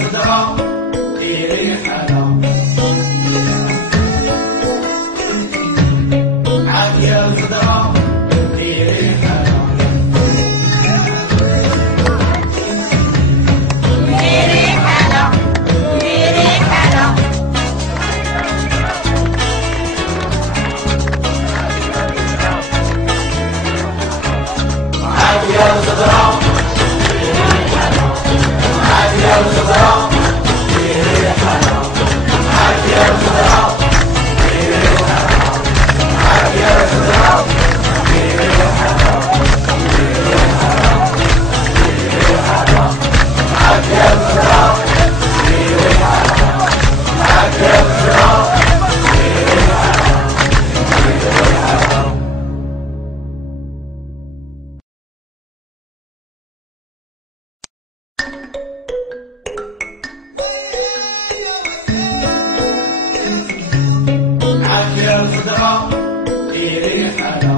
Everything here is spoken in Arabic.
الخضرا في ريحها عافية الخضرا في ريحها عافية الخضرا عافية الخضرا في ريحها عافية الخضرا في ريحها عافية الخضرا في ريحها في ريحها في ريحها عافية الخضرا في ريحها عافية الخضرا في ريحها في ريحها. عافية الخضرا في ريحها